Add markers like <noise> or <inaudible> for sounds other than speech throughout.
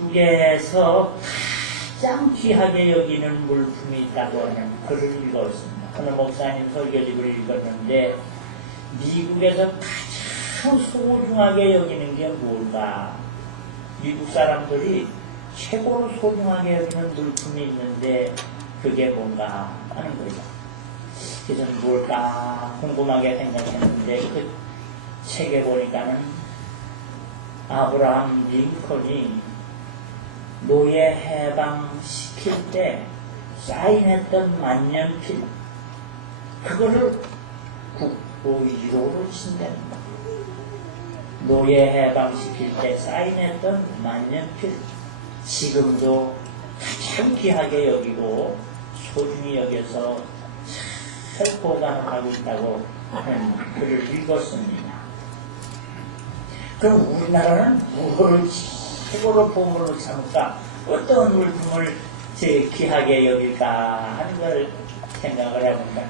미국에서 가장 귀하게 여기는 물품이 있다고 하는 글을 읽었습니다. 어느 목사님 설교집을 읽었는데 미국에서 가장 소중하게 여기는 게 뭘까? 미국 사람들이 최고로 소중하게 여기는 물품이 있는데 그게 뭔가 하는 거죠. 그래서 뭘까 궁금하게 생각했는데 그 책에 보니까는 아브라함 링컨이 노예 해방시킬 때 사인했던 만년필 그거를 국보 1호로 친다는 거예요. 노예 해방시킬 때 사인했던 만년필 지금도 가장 귀하게 여기고 소중히 여겨서 잘 보관을 하고 있다고 하는 글을 읽었습니다. 그럼 우리나라는 무엇을 최고로 보물로 삼을까? 어떤 물품을 제일 귀하게 여길까 하는 걸 생각을 해보니까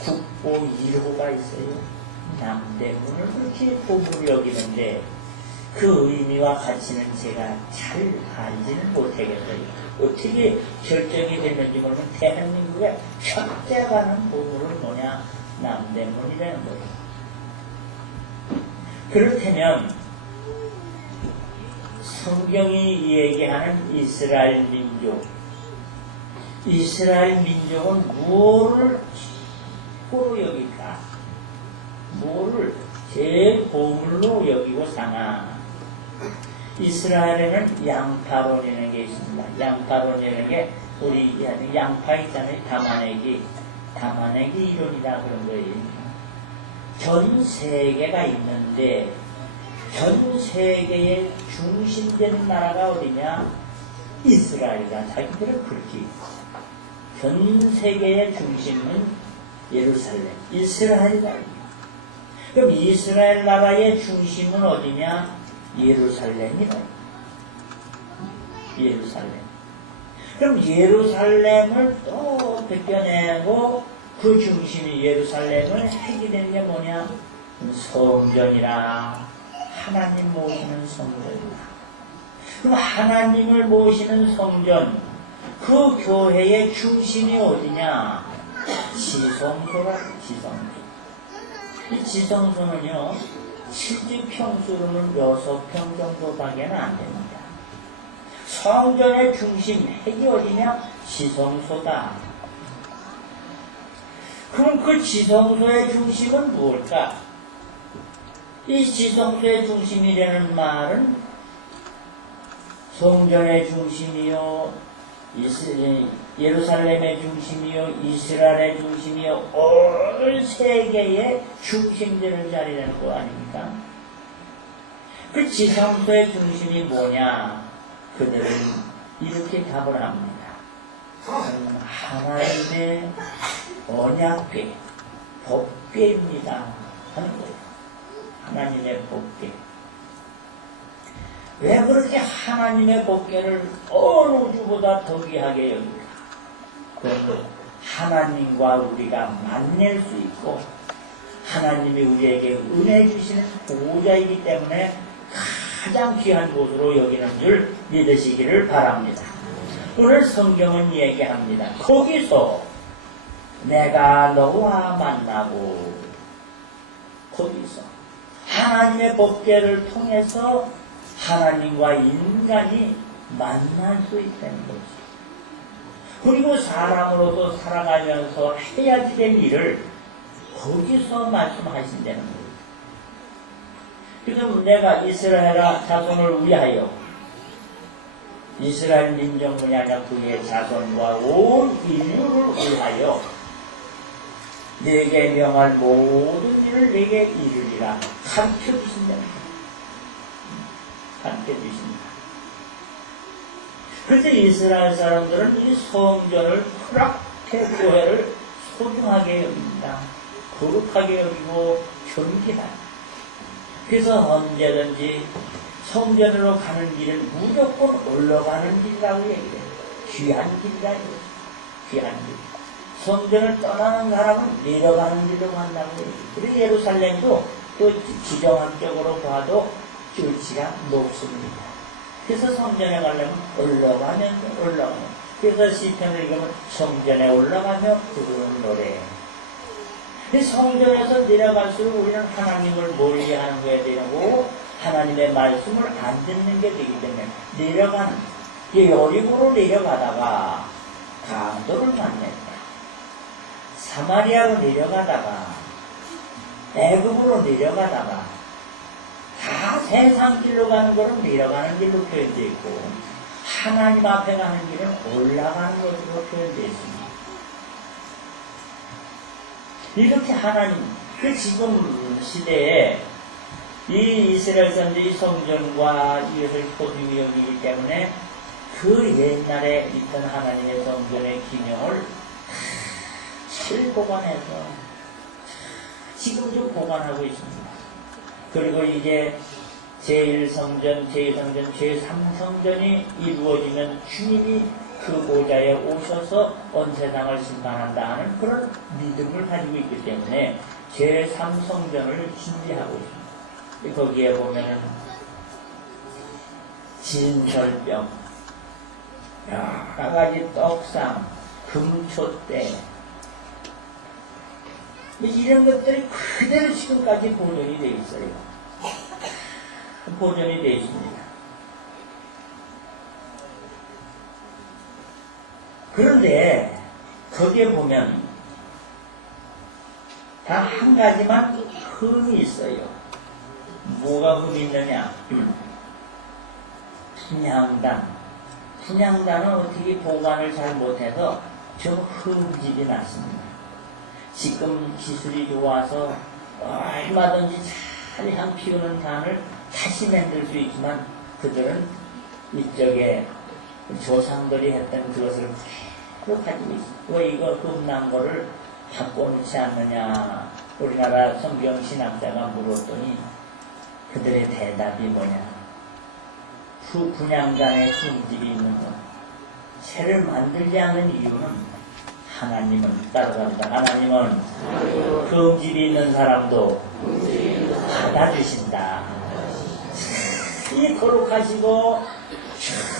국보 1호가 있어요. 남대문을 그렇게 보물을 여기는데 그 의미와 가치는 제가 잘 알지는 못하겠어요. 어떻게 결정이 됐는지 모르면 대한민국의 첫째가는 보물은 뭐냐? 남대문이라는 거예요. 그렇다면 성경이 얘기하는 이스라엘 민족, 이스라엘 민족은 무엇을 최고로 여길까? 뭐를 제일 보물로 여기고 사나? 이스라엘에는 양파론이라는 게 있습니다. 양파론이라는 게 우리 양파 있잖아요. 담아내기. 담아내기 이론이다 그런 거예요. 전 세계가 있는데 전 세계의 중심되는 나라가 어디냐? 이스라엘이다. 자기들은 그렇게. 전 세계의 중심은 예루살렘, 이스라엘이다. 그럼 이스라엘 나라의 중심은 어디냐? 예루살렘이다. 예루살렘. 그럼 예루살렘을 또 벗겨내고 그 중심이 예루살렘을 해결된 게 뭐냐? 성전이라. 하나님 모시는 성전이다. 그럼 하나님을 모시는 성전, 그 교회의 중심이 어디냐? 지성소라, 지성소. 이 지성소는요, 실제 평수로는 6평 정도밖에는 안 됩니다. 성전의 중심, 핵이 어디냐? 지성소다. 그럼 그 지성소의 중심은 무엇일까? 이 지성소의 중심이라는 말은 성전의 중심이요, 예루살렘의 중심이요, 이스라엘의 중심이요, 온 세계의 중심되는 자리라는 거 아닙니까? 그 지성소의 중심이 뭐냐? 그들은 이렇게 답을 합니다. 하나님의 언약궤, 법궤입니다. 하는 거예요. 하나님의 법궤. 왜 그렇게 하나님의 법궤를 어느 우주보다 더 귀하게 여깁니까? 그건 하나님과 우리가 만날 수 있고 하나님이 우리에게 은혜 주시는 보호자이기 때문에 가장 귀한 곳으로 여기는 줄 믿으시기를 바랍니다. 오늘 성경은 얘기합니다. 거기서 내가 너와 만나고 거기서 하나님의 법궤를 통해서 하나님과 인간이 만날 수 있다는 거지. 그리고 사람으로서 살아가면서 해야지 될 일을 거기서 말씀하신다는 거예요. 지금 내가 이스라엘 자손을 위하여 이스라엘 민족문이 아니라 그의 자손과 온 인류를 위하여 내게 명할 모든 일을 내게 이루리라 가르쳐 주신다. 가르쳐 주신다. 그래서 이스라엘 사람들은 이 성전을 크락해 교회를 소중하게 여깁니다. 거룩하게 여기고 존귀하다. 그래서 언제든지 성전으로 가는 길은 무조건 올라가는 길이라고 얘기해요. 귀한 길이라 이거죠. 귀한 길. 성전을 떠나는 사람은 내려가는 길로 간다고 해요. 그리고 예루살렘도 또 지정학적으로 봐도 뜰지가 높습니다. 그래서 성전에 가려면 올라가면 올라가면. 그래서 시편을 읽으면 성전에 올라가며 부르는 노래. 이 성전에서 내려갈수록 우리는 하나님을 멀리하는 거에 되고 하나님의 말씀을 안 듣는 게 되기 때문에 내려가는 이 여리고로 내려가다가 강도를 만났다. 사마리아로 내려가다가 애굽으로 내려가다가 다 세상 길로 가는 거는 내려가는 길로 표현되어 있고 하나님 앞에 가는 길은 올라가는 것으로 표현되어 있습니다. 이렇게 하나님, 그 지금 시대에 이 이스라엘 사람들이 성전과 이것을 소중히 여기기 때문에 그 옛날에 있던 하나님의 성전의 기명을 잘 보관해서 지금도 보관하고 있습니다. 그리고 이제 제1성전, 제2성전, 제3성전이 이루어지면 주님이 그 보좌에 오셔서 온 세상을 심판한다 하는 그런 믿음을 가지고 있기 때문에 제3성전을 준비하고 있습니다. 거기에 보면은 진설병, 여러 가지 떡상, 금초대, 이런 것들이 그대로 지금까지 보존이 되어 있어요. 보존이 되어 있습니다. 그런데 거기에 보면 다 한 가지만 흠이 있어요. 뭐가 흠이 있느냐? 분양단. 분양단은 어떻게 보관을 잘 못해서 저 흠집이 났습니다. 지금 기술이 좋아서 얼마든지 잘 향 피우는 단을 다시 만들 수 있지만 그들은 이쪽에 조상들이 했던 그것을 그대로 가지고 있어. 왜 이거 흠난 거를 바꿔놓지 않느냐? 우리나라 성경 신학자가 물었더니 그들의 대답이 뭐냐? 후 분양단에 흠집이 있는 것. 새를 만들지 않는 이유는 하나님은 따라갑니다. 하나님은 흠집이 있는 사람도 받아주신다. 이 거룩하시고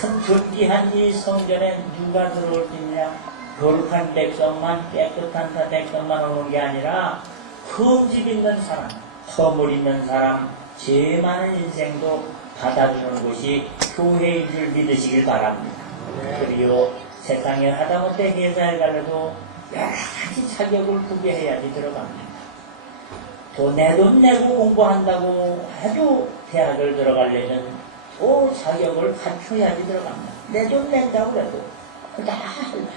참 존귀한 이 성전에 누가 들어올 수 있냐? 거룩한 백성만 깨끗한 자 백성만 오는 게 아니라 흠집 있는 사람, 허물 있는 사람, 죄 많은 인생도 받아주는 곳이 교회인 줄 믿으시길 바랍니다. 그리고 세상에 하다못해 회사에 가려도 여러 가지 자격을 구비해야지 들어갑니다. 또내돈 내고 공부한다고 아주 대학을 들어가려면 또 자격을 갖춰야지 들어갑니다. 내 돈 낸다고 그래도 다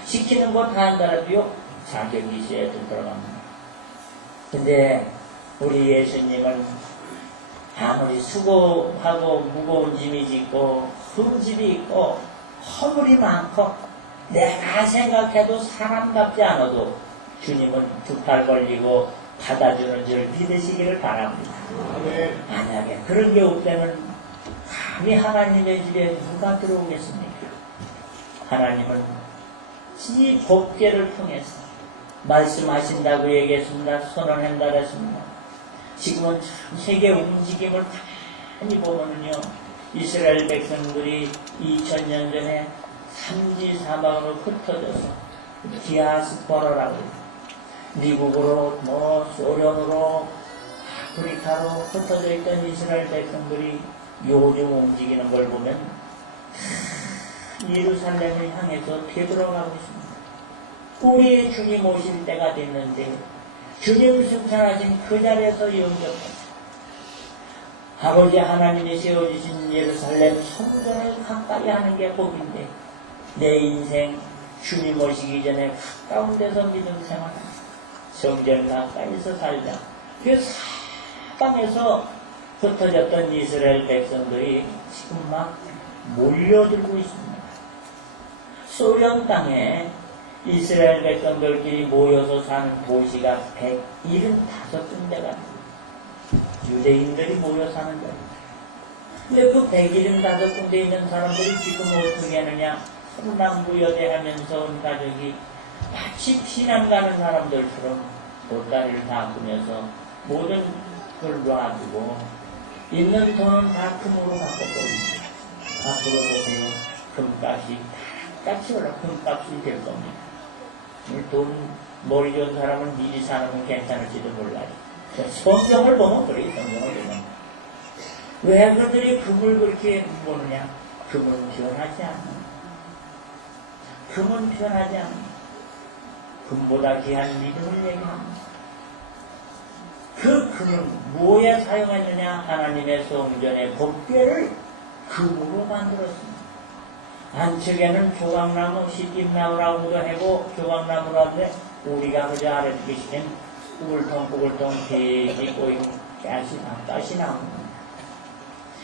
시키는 거 다 한다라도요 자격이 있어야 들어갑니다. 근데 우리 예수님은 아무리 수고하고 무거운 짐이 짓고 흠집이 있고 허물이 많고 내가 생각해도 사람답지 않아도 주님은 두 팔 벌리고 받아주는 줄 믿으시기를 바랍니다. 만약에 그런 게 없다면 감히 하나님의 집에 누가 들어오겠습니까? 하나님은 이 법계를 통해서 말씀하신다고 얘기했습니다. 선언한다 그랬습니다. 지금은 참 세계 움직임을 많이 보면은요, 이스라엘 백성들이 2000년 전에 삼지 사막으로 흩어져서 디아스포라라고 미국으로 뭐 소련으로 아프리카로 흩어져 있던 이스라엘 백성들이 요즘 움직이는 걸 보면 예루살렘을 향해서 되돌아가고 있습니다. 우리 주님 오실 때가 됐는데 주님 승천하신 그 자리에서 영접합니다. 아버지 하나님이 세워주신 예루살렘 성전을 가까이 하는 게 복인데 내 인생 주님 오시기 전에 가까운 데서 믿음 생활 성전 가까이서 살자. 그 사방에서 흩어졌던 이스라엘 백성들이 지금 막 몰려들고 있습니다. 소련 땅에 이스라엘 백성들끼리 모여서 사는 도시가 175군데가 유대인들이 모여 사는 거예요. 근데 그 175군데 있는 사람들이 지금 어떻게 하느냐? 성남구여대 하면서 온 가족이 마치 피난 가는 사람들처럼 보따리를 다 꾸며서 모든 걸 놔두고 있는 돈은 다 금으로 바꿔버립니다. 앞으로 보세요. 금값이 같이 올라 금값이 될 겁니다. 돈 머리 좋은 사람은 미리 사놓으면 괜찮을지도 몰라요. 성경을 보면 그래, 성경을 보면. 왜 그들이 금을 그렇게 보느냐? 금은 변하지 않는. 금은 변하지 않는. 금보다 귀한 믿음을 얘기합니다. 그 금은 무엇에 사용했느냐? 하나님의 성전의 법궤를 금으로 만들었습니다. 안쪽에는 조각나무, 시집나무라고도 하고 조각나무로 하는데 우리가 그저 아래 계시는 우글통우글통 돼지 꼬인 가시, 아까시 나무입니다.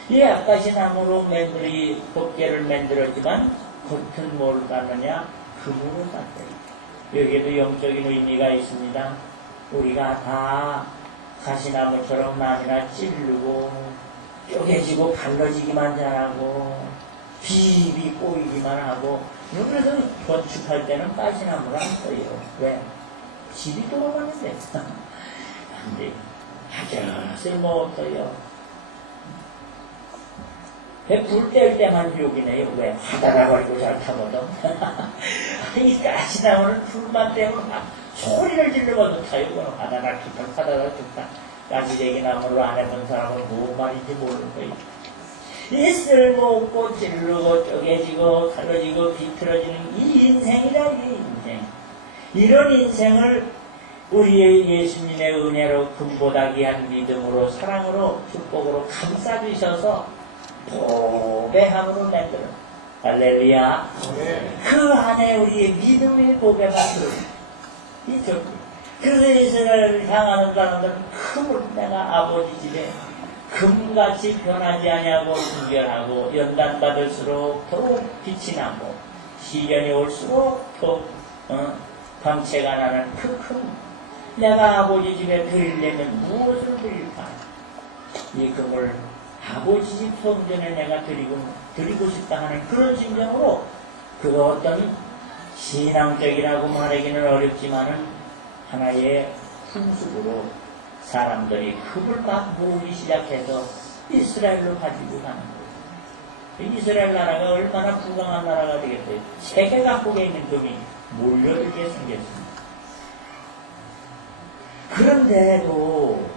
이 아까시 나무로 맨들이 법궤를 만들었지만 겉은 뭘 땄느냐? 금으로 땄대요. 여기에도 영적인 의미가 있습니다. 우리가 다 가시나무처럼 많이나 찌르고 쪼개지고 갈라지기만 잘하고 비비 꼬이기만 하고 그래서 건축할 때는 가시나무를 안 써요. 왜? 집이 돌아가는데. 근데 하자 쓸모없어요. 불뗄 때만 욕이네요. 왜? 하다가 걸고 잘 타거든. <laughs> 이 가시나무는 불만 때문에 막 소리를 지르고도 타요. 하다가 죽다, 하다가 죽다. 가시대기 나무로 안 해본 사람은 뭐 말인지 모르는 거예요. 이 쓸모없고 찌르고 쪼개지고 갈라지고 비틀어지는 이 인생이라 이 인생. 이런 인생을 우리의 예수님의 은혜로 금보다 귀한 믿음으로 사랑으로 축복으로 감싸주셔서 보배함으로 만들어. 할렐루야. 그 안에 우리의 믿음의 보배가 들어있죠. 그래서 이스라엘을 향하는 사람들은 금을 내가 아버지 집에 금같이 변하지 아니하고 순결하고 연단 받을수록 더욱 빛이 나고 시련이 올수록 더욱 어, 광채가 나는 그금 내가 아버지 집에 드리려면 무엇을 드릴까? 이 금을 아버지 집 성전에 내가 드리고, 드리고 싶다 하는 그런 심정으로 그 어떤 신앙적이라고 말하기는 어렵지만은 하나의 풍습으로 사람들이 흙을 막 모으기 시작해서 이스라엘로 가지고 가는 거예요. 이스라엘 나라가 얼마나 부강한 나라가 되겠어요. 세계 각국에 있는 금이 몰려들게 생겼습니다. 그런데도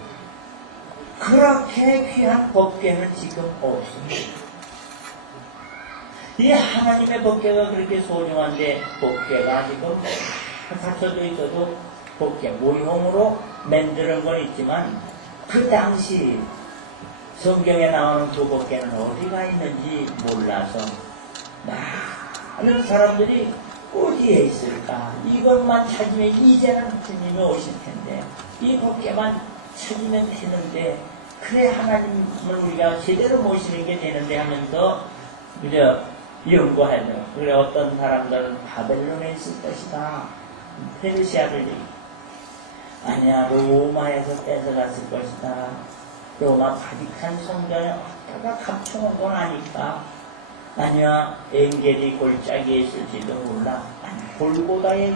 그렇게 귀한 법궤는 지금 없습니다. 이 하나님의 법궤가 그렇게 소중한데 법궤가 지금 갖춰져 있어도 법궤 모형으로 만드는 건 있지만 그 당시 성경에 나오는 그 법궤는 어디가 있는지 몰라서 많은 사람들이 어디에 있을까? 이것만 찾으면 이제는 주님이 오실 텐데 이 법궤만 찾으면 되는데 그래 하나님을 우리가 제대로 모시는 게 되는데 하면서 그저 연구하죠. 그래 어떤 사람들은 바벨론에 있을 것이다. 페르시아를 얘기. 아니야 로마에서 뺏어갔을 것이다. 로마 바티칸 성전에 왔다가 감춰온 건 아닐까. 아니야 엔겔이 골짜기에 있을지도 몰라. 아니 골고다에.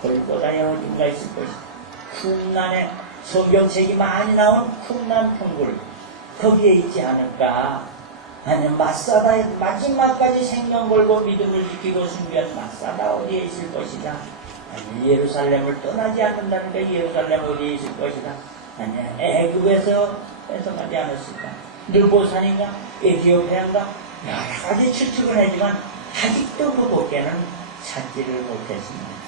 골고다에 어딘가 있을 것이다. 쿵난에 성경책이 많이 나온 쿵난 풍굴 거기에 있지 않을까? 아니면 마사다의 마지막까지 생명 걸고 믿음을 지키고 숨겨한 마사다 어디에 있을 것이다? 아니 예루살렘을 떠나지 않는다는 게 예루살렘 어디에 있을 것이다? 아니야 애굽에서 뺏어가지 않았을까? 느보산인가? 에티오피아인가? 여러 가지 추측을 하지만 아직도 그 복개는 찾지를 못했습니다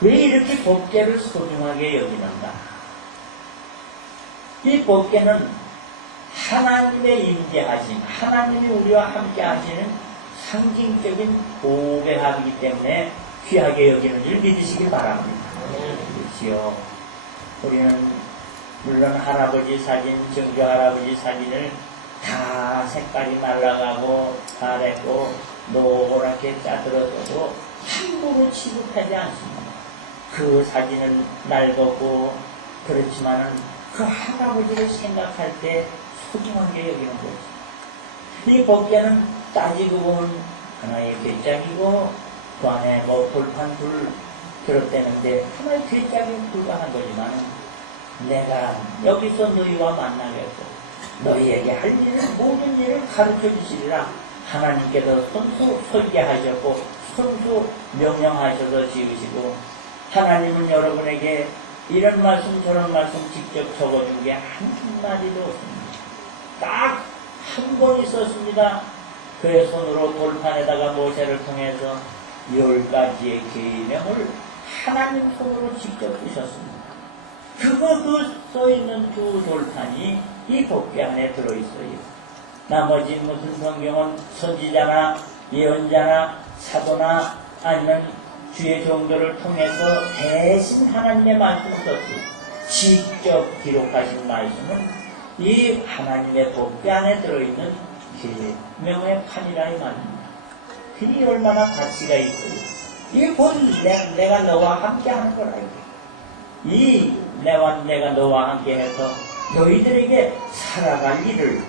왜 이렇게 법계를 소중하게 여기는가? 이 법계는 하나님의 임재하심, 하나님이 우리와 함께 하시는 상징적인 보배함이기 때문에 귀하게 여기는 줄 믿으시길 바랍니다. 그렇지요. 우리는 물론 할아버지 사진, 정조 할아버지 사진을 다 색깔이 날아가고 가랬고 노랗게 짜들어져도 함부로 취급하지 않습니다. 그 사진은 낡았고 그렇지만은 그 할아버지를 생각할 때 소중하게 여기는 거지. 이 법계는 따지고 보면 하나의 괴짝이고 그 안에 뭐 돌판 둘 들었대는데 하나의 괴짝이 불과한 거지만 내가 여기서 너희와 만나겠고 너희에게 할 일은 모든 일을 가르쳐 주시리라 하나님께서 손수 설계하셨고 손수 명령하셔서 지으시고 하나님은 여러분에게 이런 말씀 저런 말씀 직접 적어준 게 한마디도 없습니다. 딱 한 번 있었습니다. 그의 손으로 돌판에다가 모세를 통해서 열 가지의 계명을 하나님 손으로 직접 주셨습니다. 그거 그 써있는 두 돌판이 이 법궤 안에 들어있어요. 나머지 무슨 성경은 선지자나 예언자나 사도나 아니면 주의 종교를 통해서 대신 하나님의 말씀을 썼어요. 직접 기록하신 말씀은 이 하나님의 법궤 안에 들어있는 계명의 판이라 이 말입니다. 그게 얼마나 가치가 있어요. 이게 곧 내, 내가 너와 함께 하는 거라. 이 내와 내가 너와 함께 해서 너희들에게 살아갈 일을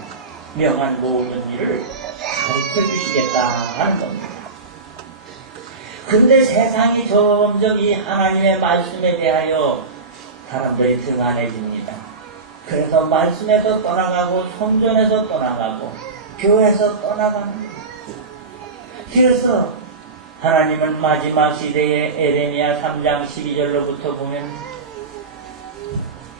명한 모든 일을 가르쳐 주시겠다 하는 겁니다. 근데 세상이 점점 이 하나님의 말씀에 대하여 사람들이 등한해집니다. 그래서 말씀에서 떠나가고 성전에서 떠나가고 교회에서 떠나가는. 그래서 하나님은 마지막 시대에 에레미야 3장 12절로부터 보면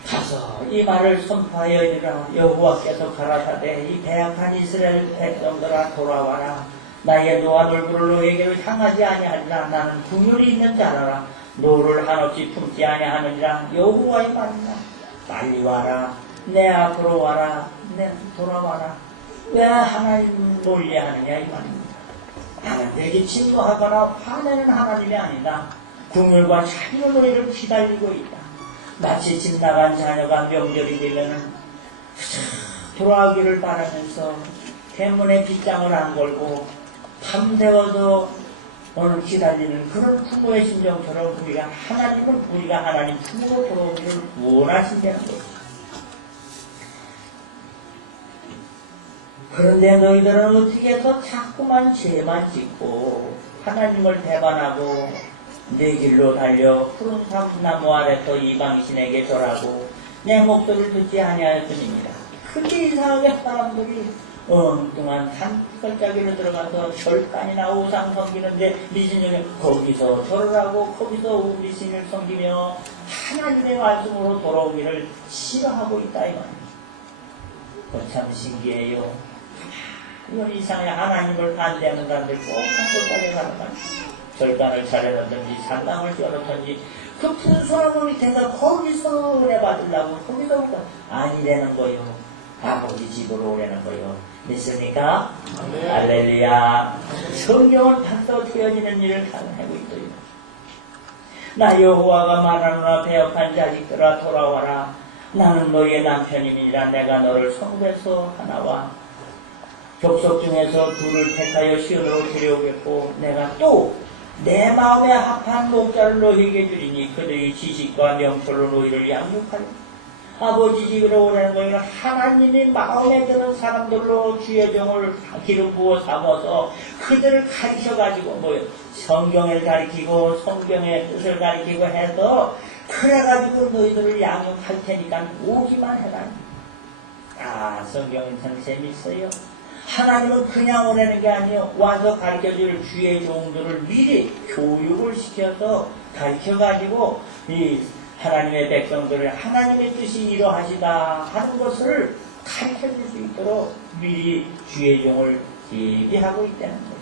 가서 이 말을 선포하여 이르라 여호와께서 가라사대 이 배악한 이스라엘 백성들아 돌아와라 나의 노와 놀부를 너에게로 향하지 아니하리라. 나는 국률이 있는 자라라. 노를 한없이 품지 아니하느니라. 여호와의 말이다 빨리 와라. 내 앞으로 와라. 내 돌아와라. 왜 하나님 놀리하느냐 이 말입니다. 나는 내게 진노하거나 화내는 하나님이 아니다. 국률과 자비로 너희를 기다리고 있다. 마치 집 나간 자녀가 명절이 되면은 돌아오기를 바라면서 대문에 빗장을 안 걸고 밤새워도 오늘 기다리는 그런 부모의 심정처럼 우리가 하나님은 우리가 하나님 부모로 돌아오기를 원하신다는 거죠. 그런데 너희들은 어떻게 해서 자꾸만 죄만 짓고 하나님을 배반하고 내 길로 달려 푸른 삼나무 아래서 이방신에게 절하고 내 목소리를 듣지 아니하였음입니다. 그게 이상하게 사람들이 엉뚱한 산골짜기로 들어가서 절간이나 우상 섬기는데 미신중에 거기서 절을 하고 거기서 우리 신을 섬기며 하나님의 말씀으로 돌아오기를 싫어하고 있다 이 말입니다. 그참 신기해요. 이건 이상해 하나님을 반대하는 사람들 꼭 산골짜기에 가는 말이에요. 절간을 차려놓든지 산당을 쩔어든지 그 푸른소나무 밑에서 거기서 은혜 받으려고 거기서 오니까 아니라는 거요. 아버지 집으로 오라는 거요. 믿습니까? 네. 할렐루야. 성경은 박서 되어지는 일을 하고 있어요. 나 여호와가 말하노라 배역한 자식들아 돌아와라. 나는 너희의 남편임이라 내가 너를 성배서 하나와 족속 중에서 둘을 택하여 시온으로 데려오겠고 내가 또 내 마음에 합한 목자를 너희에게 주리니 그들이 지식과 명철로 너희를 양육하리 아버지 집으로 오라는 거는 하나님이 마음에 드는 사람들로 주의 종을 기름 부어 삼아서 그들을 가르쳐가지고 뭐요 성경을 가르치고 성경의 뜻을 가르치고 해서 그래가지고 너희들을 양육할 테니까 오기만 해라 아 성경은 참 재밌어요 하나님은 그냥 오라는 게 아니에요. 와서 가르쳐줄 주의 종들을 미리 교육을 시켜서 가르쳐가지고 이 하나님의 백성들을 하나님의 뜻이 이러하시다 하는 것을 가르쳐 줄 수 있도록 미리 주의 종을 예비하고 있다는 거죠.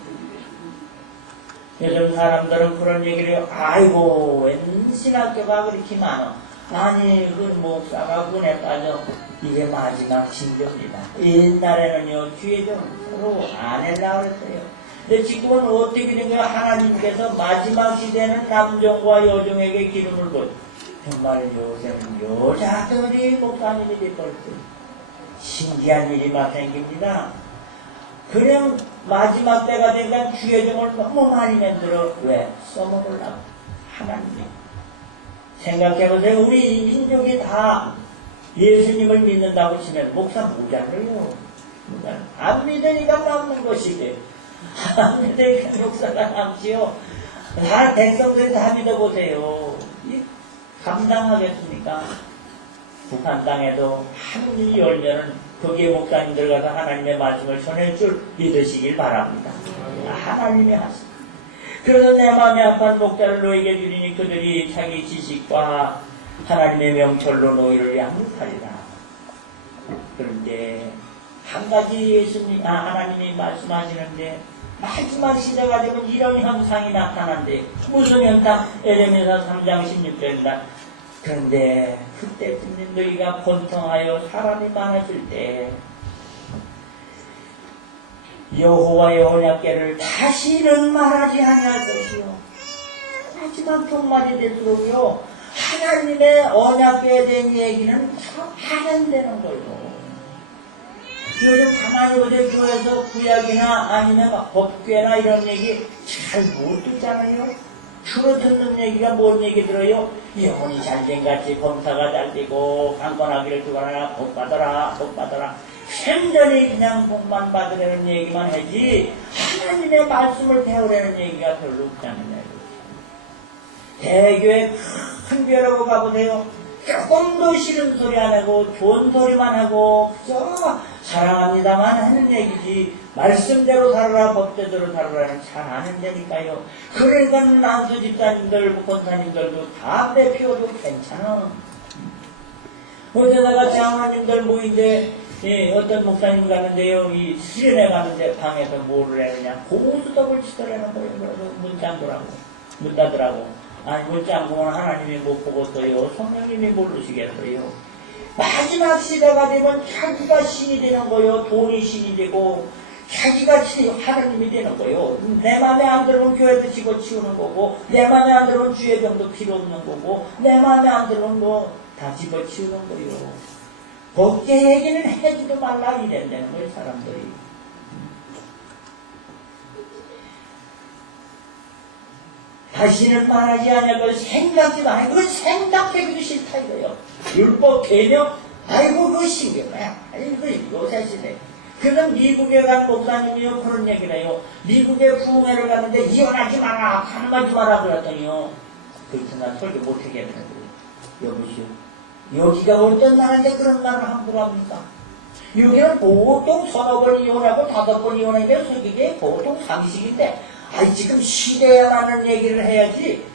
요즘 사람들은 그런 얘기를. 아이고, 웬 신학교가 그렇게 많아. 아니, 그 목사가 군에 빠져. 이게 마지막 징조입니다. 옛날에는요, 좀 서로 안 해려고 그랬어요. 근데 지금은 어떻게 된 거예요? 하나님께서 마지막 시대는 남종과 여종에게 기름을 부어. 정말 요새는 여자들이 목사님이 될걸 신기한 일이 막 생깁니다. 그냥 마지막 때가 되니까 주의 종을 너무 많이 만들어. 왜? 써먹으려고. 하나님이. 생각해보세요. 우리 민족이 다 예수님을 믿는다고 치면 목사. 모자라. 안 믿으니까 남는 것이지. 안 믿으니까 목사가 남지요. 다 백성들이 다 믿어보세요. 이 감당하겠습니까? 북한 땅에도 하늘이 열면은 거기에 목사님들 가서 하나님의 말씀을 전할 줄 믿으시길 바랍니다. 하나님이 하십니다. 그래서 내 마음에 아픈 목자를 너에게 주리니 그들이 자기 지식과 하나님의 명철로 너희를 양육하리라. 그런데 한 가지 예수님, 아, 하나님이 말씀하시는데 마지막 시대가 되면 이런 현상이 나타난대. 무슨 현상? 에레미서 3장 16절입니다. 그런데 그때쯤 너희가 번성하여 사람이 많아질 때 여호와의 언약궤를 다시는 말하지 아니할 것이요. 마지막 종말이 될수록요 하나님의 언약궤에 대한 얘기는 참 하는되는 거예요. 요즘 가만히 보세요. 교회에서 구약이나 아니면 막 법궤나 이런 얘기 잘 못 듣잖아요. 주로 듣는 얘기가 뭔 얘기 들어요? 영혼이 잘된같이 검사가 잘 되고 강건하기를 주거나 복 받아라 복 받아라 완전히 그냥 복만 받으려는 얘기만 하지 하나님의 말씀을 배우려는 얘기가 별로 없다는 얘기죠. 대교에 큰 교회라고 가보세요. 조금 더 싫은 소리 안 하고 좋은 소리만 하고 그저 사랑합니다만 하는 얘기지 말씀대로 살아라 법대로 살아라는 잘 아는 데니까요. 그러니까 난수 집사님들 권사님들도 담배 피워도 괜찮아. 어제다가 장로님들 모인데 예, 어떤 목사님 가는데요, 이 수련회 가는데 방에서 뭐를 해느냐, 고수덕을 치더라는 거예요. 그래서 문 잠그라고, 문 닫으라고. 아니, 문 잠그면 하나님이 못 보겠어요. 성령님이 모르시겠어요. 마지막 시대가 되면 자기가 신이 되는 거요. 돈이 신이 되고, 자기가 신, 하나님이 되는 거요. 내 맘에 안 들으면 교회도 집어치우는 거고, 내 맘에 안 들으면 주의 병도 필요 없는 거고, 내 맘에 안 들으면 뭐 다 집어치우는 거요. 법계 얘기는 해지도 말라 거예요, 사람들이. 다시는 말하지 않을 걸 생각지도 않아요. 그걸 생각하기도 싫다 이거요. 율법 개념? 아이고, 그거 신경 뭐야. 아이고, 이거 사실에. 그런 미국에 간 목사님이요, 그런 얘기를 해요. 미국에 부흥회를 갔는데, 이혼하지 마라, 가능하지 마라, 그랬더니요. 그렇게 난 설교 못하게 하더라고요. 여보시오. 여기가 어떤 나라인데 그런 말을 함부로 합니까? 여기는 보통 서너 번 이혼하고 다섯 번 이혼하면 그게 보통 상식인데, 아이, 지금 시대에 맞는 얘기를 해야지,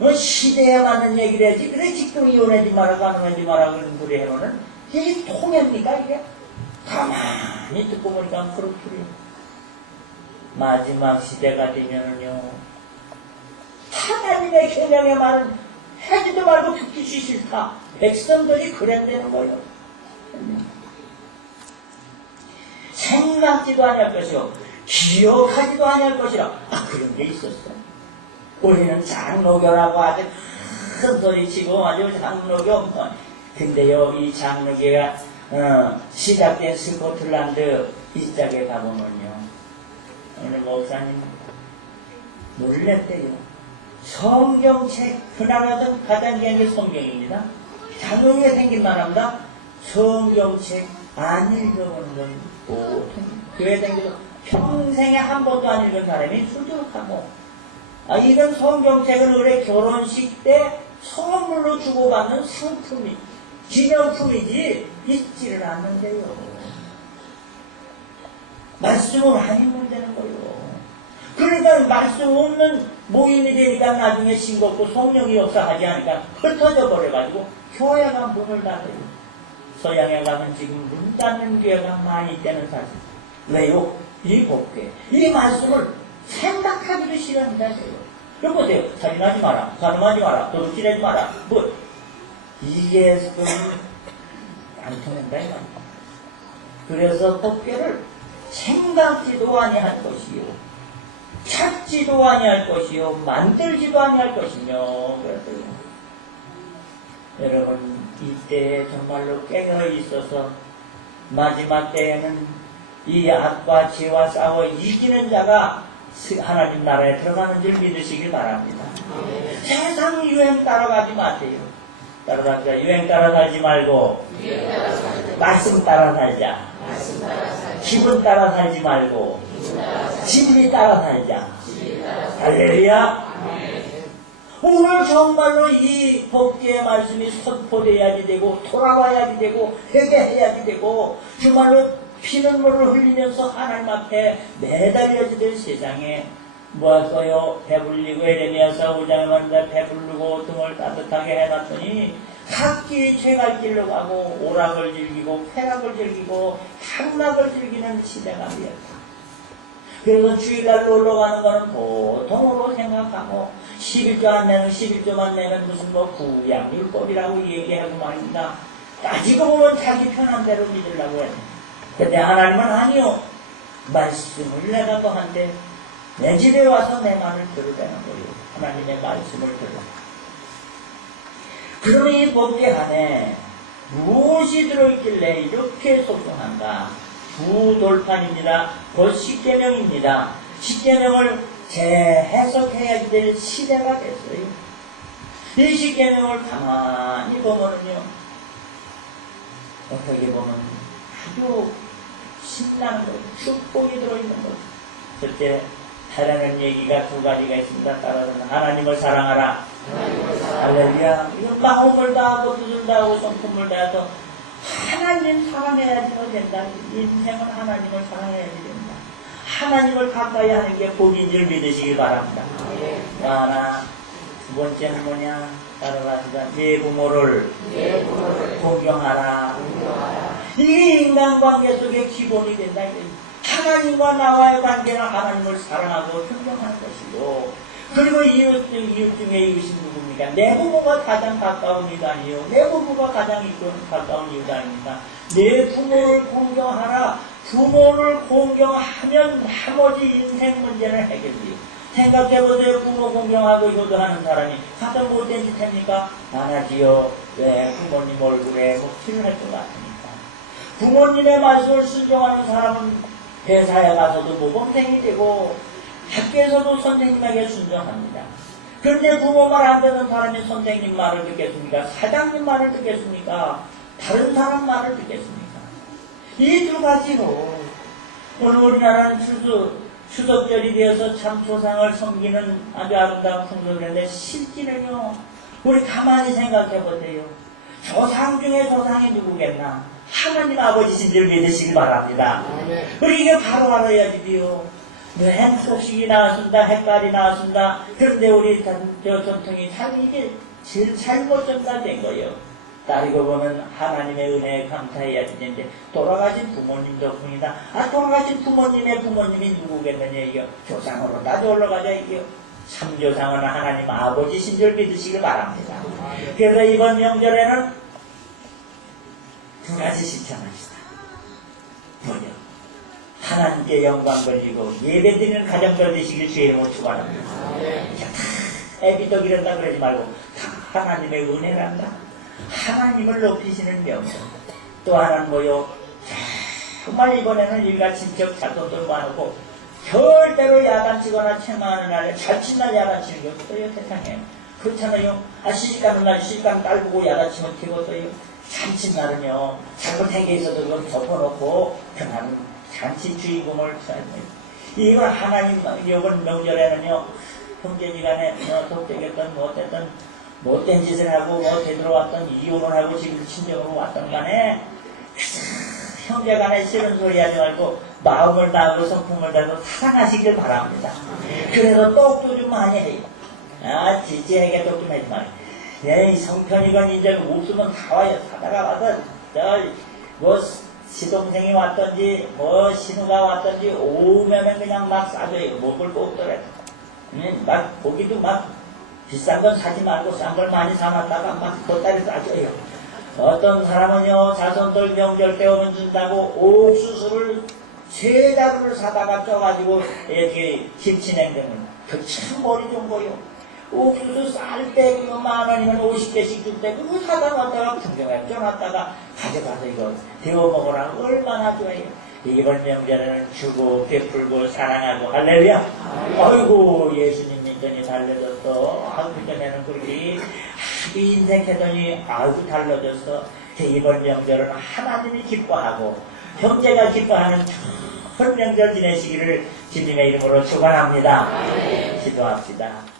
어, 시대에 맞는 얘기를 해야지, 그래, 지금 이혼하지 마라, 가능하지 마라, 그런 소리 해놓는, 이게 통합니까, 이게? 가만히 듣고 보니까 그렇더래요. 마지막 시대가 되면은요, 하나님의 계명의 말은 하지도 말고 듣기 싫다. 백성들이 그랬다는 거예요. 생각지도 아니할 것이요. 기억하지도 아니할 것이라. 아, 그런 게 있었어. 우리는 장로교라고 아주 큰 소리 치고 아주 장로교. 뭐. 근데요, 이 장로교가 어, 시작된 스코틀란드 이쪽에 가보면요. 어느 목사님 놀랬대요. 성경책, 그나라든 가장 귀한 게 성경입니다. 장롱에 생긴 말합니다. 성경책 안 읽어보는 건 보통 교회 다니면서 평생에 한 번도 안 읽은 사람이 수두룩하고 아, 이런 성경책은 올해 결혼식 때 선물로 주고받는 상품이 기념품이지 읽지를 않는데요. 말씀을 안 읽는 되는 거예요. 그러니까 말씀 없는 모임이 되니까 나중에 싱겁고 성령이 역사하지 않으니까 흩어져 버려가지고 교회가 문을 닫아요. 서양에 가면 지금 문 닫는 교회가 많이 있다는 사실. 왜요? 이 복귀. 이 말씀을 생각하기도 싫어한다고요. 여보세요. 살인하지 마라. 가늠하지 마라. 도둑질하지 마라. 뭐 이게 지금 안 통한다 이거. 그래서 법계를 생각지도 아니할 것이요. 찾지도 아니할 것이요. 만들지도 아니할 것이며. 그랬더니 여러분 이때에 정말로 깨어 있어서 마지막 때에는 이 악과 죄와 싸워 이기는 자가 하나님 나라에 들어가는 줄 믿으시길 바랍니다. 세상 유행 따라가지 마세요. 따라가자 유행 따라 살지 말고 말씀 따라 살자. 기분 따라 살지 말고 진리 따라 살자. 할렐루야. 오늘 정말로 이 법계의 말씀이 선포돼야지 되고 돌아와야지 되고 회개해야지 되고 정말로 피눈물을 흘리면서 하나님 앞에 매달려지 될 세상에 뭐할까요? 배불리고 에레미야서 5장에 말인데 배불르고 등을 따뜻하게 해놨더니 각기 죄갈 길로 가고 오락을 즐기고 쾌락을 즐기고 탐락을 즐기는 시대가 되었다. 그래서 주일날 놀러 가는 거는 보통으로 생각하고 11조 안 내면 11조만 내면 무슨 뭐 구약 율법이라고 얘기하고 말입니다. 따지고 보면 자기 편한 대로 믿으려고 해. 근데 하나님은 아니요. 말씀을 내가 너한테 내 집에 와서 내 말을 들으라는 거예요. 하나님의 말씀을 들어. 그러니 이 법계 안에 무엇이 들어있길래 이렇게 소중한가? 두 돌판입니다. 곧 십계명입니다. 십계명을 재해석해야 될 시대가 됐어요. 이 십계명을 가만히 보면은요, 어떻게 보면 아주 신나는 거예요. 축복이 들어있는 거죠. 그때 하라는 얘기가 두 가지가 있습니다. 따라서는 하나님을 사랑하라. 할렐루야. 이거 마음을 다하고 뜻을 다하고 성품을 다해서 하나님 사랑해야지 된다. 인생은 하나님을 사랑해야지 된다. 하나님을 가까이 하는 게 복인 줄 믿으시기 바랍니다. 하나, 두 번째는 뭐냐? 따라가시다. 내 부모를 공경하라. 이게 인간관계 속의 기본이 된다. 하나님과 나와의 관계는 하나님을 사랑하고 존경하는 것이고 그리고 이웃, 이웃 중에 이웃이 누굽니까? 내 부모가 가장 가까운 이웃 아니요. 내 부모가 가장 가까운 이웃 아닙니까? 내 부모를 공경하라. 부모를 공경하면 나머지 인생 문제는 해결돼요. 생각해보세요. 부모 공경하고 효도하는 사람이 가장 못된 짓 합니까? 안 하지요. 왜 부모님 얼굴에 뭐 티를 할것 같으니까. 부모님의 말씀을 순종하는 사람은 회사에 가서도 모범생이 되고 학교에서도 선생님에게 순종합니다. 그런데 부모 말 안 듣는 사람이 선생님 말을 듣겠습니까? 사장님 말을 듣겠습니까? 다른 사람 말을 듣겠습니까? 이 두 가지로 오늘 우리나라는 추수, 추석절이 되어서 참 조상을 섬기는 아주 아름다운 했는데 실제는요 우리 가만히 생각해 보세요. 조상 중에 조상이 누구겠나? 하나님 아버지신 줄 믿으시기 바랍니다. 우리 이게 바로 알아야지 돼요. 맨 소식이 나왔습니다. 헷갈이 나왔습니다. 그런데 우리 저 전통이 참 이게 제일 잘못 전달된 거예요. 따르고 보면 하나님의 은혜에 감사해야 되는데 돌아가신 부모님 덕분이다. 아 돌아가신 부모님의 부모님이 누구겠느냐 이거 조상으로 나도 올라가자 이거 참조상은 하나님 아버지신 줄 믿으시기 바랍니다. 그래서 이번 명절에는 두 가지 신청합시다. 뭐요? 하나님께 영광 걸리고 예배 드리는 가정들 되시길 주의 이름으로 축원합니다. 애비덕 이런다 그러지 말고 다 하나님의 은혜란다. 하나님을 높이시는 명절. 또 하나는 뭐요? 정말 이번에는 일가 친척 자손들 많고 절대로 야단치거나 책망하는 날에 잘친 날 야단치는 게 없어요 세상에 그렇잖아요 아 시집가는 날 시집가는 딸 보고 야단치면 되겠어요 잘못한 게 있어도 그걸 덮어놓고 그날은 잔치 주인공을 찾는 이건 하나님 이번 명절에는요 형제지간에 뭐 독되겠던 뭐 어쨌든 못된 짓을 하고 뭐 되돌아 왔던 이혼을 하고 지금 친정으로 왔던 간에 형제간에 싫은 소리 하지 말고 마음을 다하고 성품을 다하고 사랑하시길 바랍니다. 그래서 똑도 좀 많이 해요. 아, 지지에게 똑 좀 하지 말고. 예, 성편이건 이제 없으면 다 와요. 사다가 와서, 저, 뭐, 시동생이 왔던지, 뭐, 신우가 왔던지, 오면은 그냥 막 싸줘요. 먹을 거. 음, 막, 고기도 막, 비싼 건 사지 말고 싼 걸 많이 사놨다가 막 겉다리 싸줘요. 어떤 사람은요, 자손들 명절 때 오면 준다고 옥수수를 세 자루를 사다가 쪄가지고 이렇게 김치 냉장을 그참 머리 좀 보여. 옥수수 쌀 때 그거 만 원이면 50개씩 줄 때 그거 사다 놨다가 풍경에 쪄놨다가 가져가서 이거 데워 먹으라 얼마나 좋아요. 이번 명절에는 주고 베풀고 사랑하고 할렐루야. 아이고 예수님 믿더니 달려졌어. 아이고 전에는 그렇게 아주 인색하더니 아이고 달라졌어. 이번 명절은 하나님이 기뻐하고 형제가 기뻐하는 큰 명절 지내시기를 주님의 이름으로 축원합니다. 기도합시다.